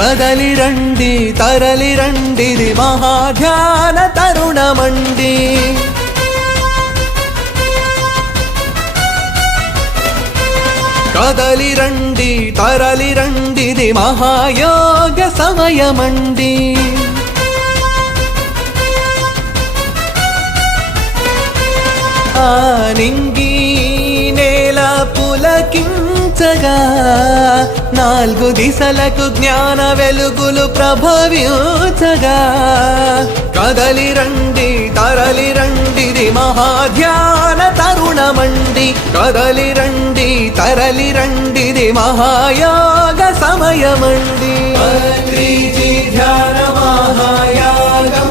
కదలి రండి తరలి రండిది మహాధ్యాన తరుణమండి. కదలి రండి తరలి రండిది మహాయోగ సమయమండి. నింగి నేల పులకించగా నాలుగు దిశలకు జ్ఞాన వెలుగులు ప్రభవించగా కదలి రండి తరలి రండిది మహాధ్యాన తరుణమండి. కదలి రండి తరలి రండిది మహాయోగ సమయమండి. పత్రిజీ ధ్యాన మహాయాగం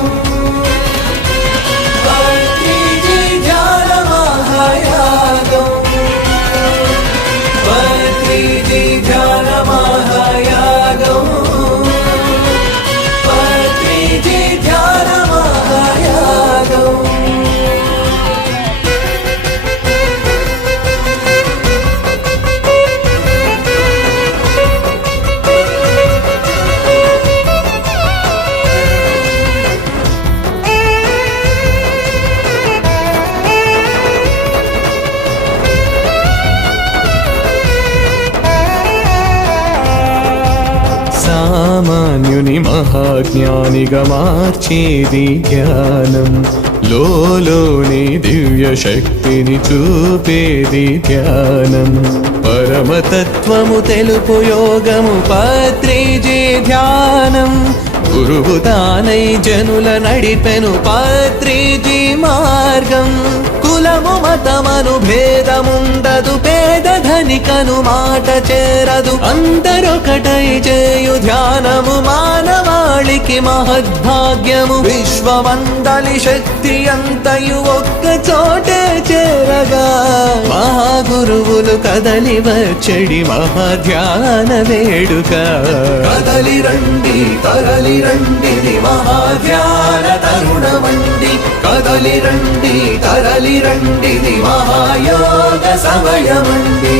సామాన్యుని మహాజ్ఞానిగా మార్చేది ధ్యానం. లోలోని దివ్య శక్తిని చూపేది ధ్యానం. పరమతత్వము తెలుపు యోగము పత్రిజీ ధ్యానం. గురువు తానై జనుల నడిపెను పత్రిజీ మార్గం. కులము మతమను భేదముండదు, పేద ధనికను మాట చేరదు, అందరొకటై చేయు ధ్యానము మానవాళికి మహద్భాగ్యము. విశ్వమందలి శక్తి అంతయు ఒక్క చోటే చేరగా మహాగురువులు కదలి వచ్చడి మహాధ్యాన వేడుక. కదలి రండి తరలి రండిది మహాధ్యాన తరుణమండి. కదలి రండి తరలి రండిది మహాయోగ సమయమండి.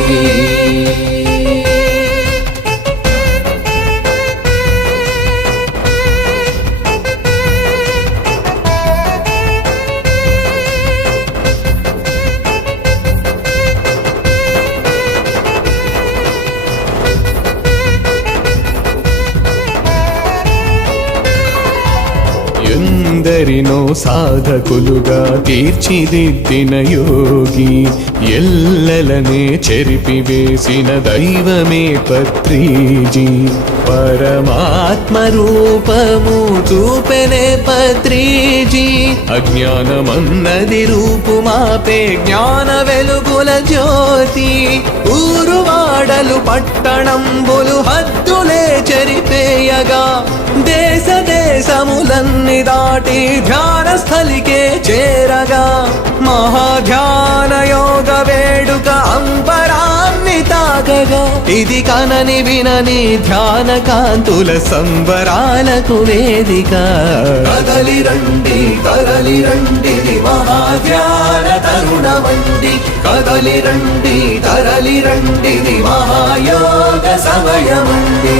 ఎందరినో సాధకులుగా తీర్చిదిద్దిన యోగి, ఎల్లలనే చెరిపివేసిన దైవమే పత్రిజీ. పరమాత్మ రూపము చూపెనే పత్రిజీ. అజ్ఞానమన్నది రూపు మాపే జ్ఞాన వెలుగుల జ్యోతి. ఊరువాడలు పట్టణంబులు హద్దులే చెరిపేయగా దేశ దేశములన్నీ దాటి ధ్యాన స్థలికే చేరగా మహాధ్యాన యోగ వేడుక అంబరాన్ని తాకగా ఇది కనని వినని ధ్యాన కాంతుల సంబరాలకు వేదిక. కదలి రండి తరలి రండిది మహాధ్యాన తరుణమండి. కదలి రండి తరలి రండిది మహాయోగ సమయమండి.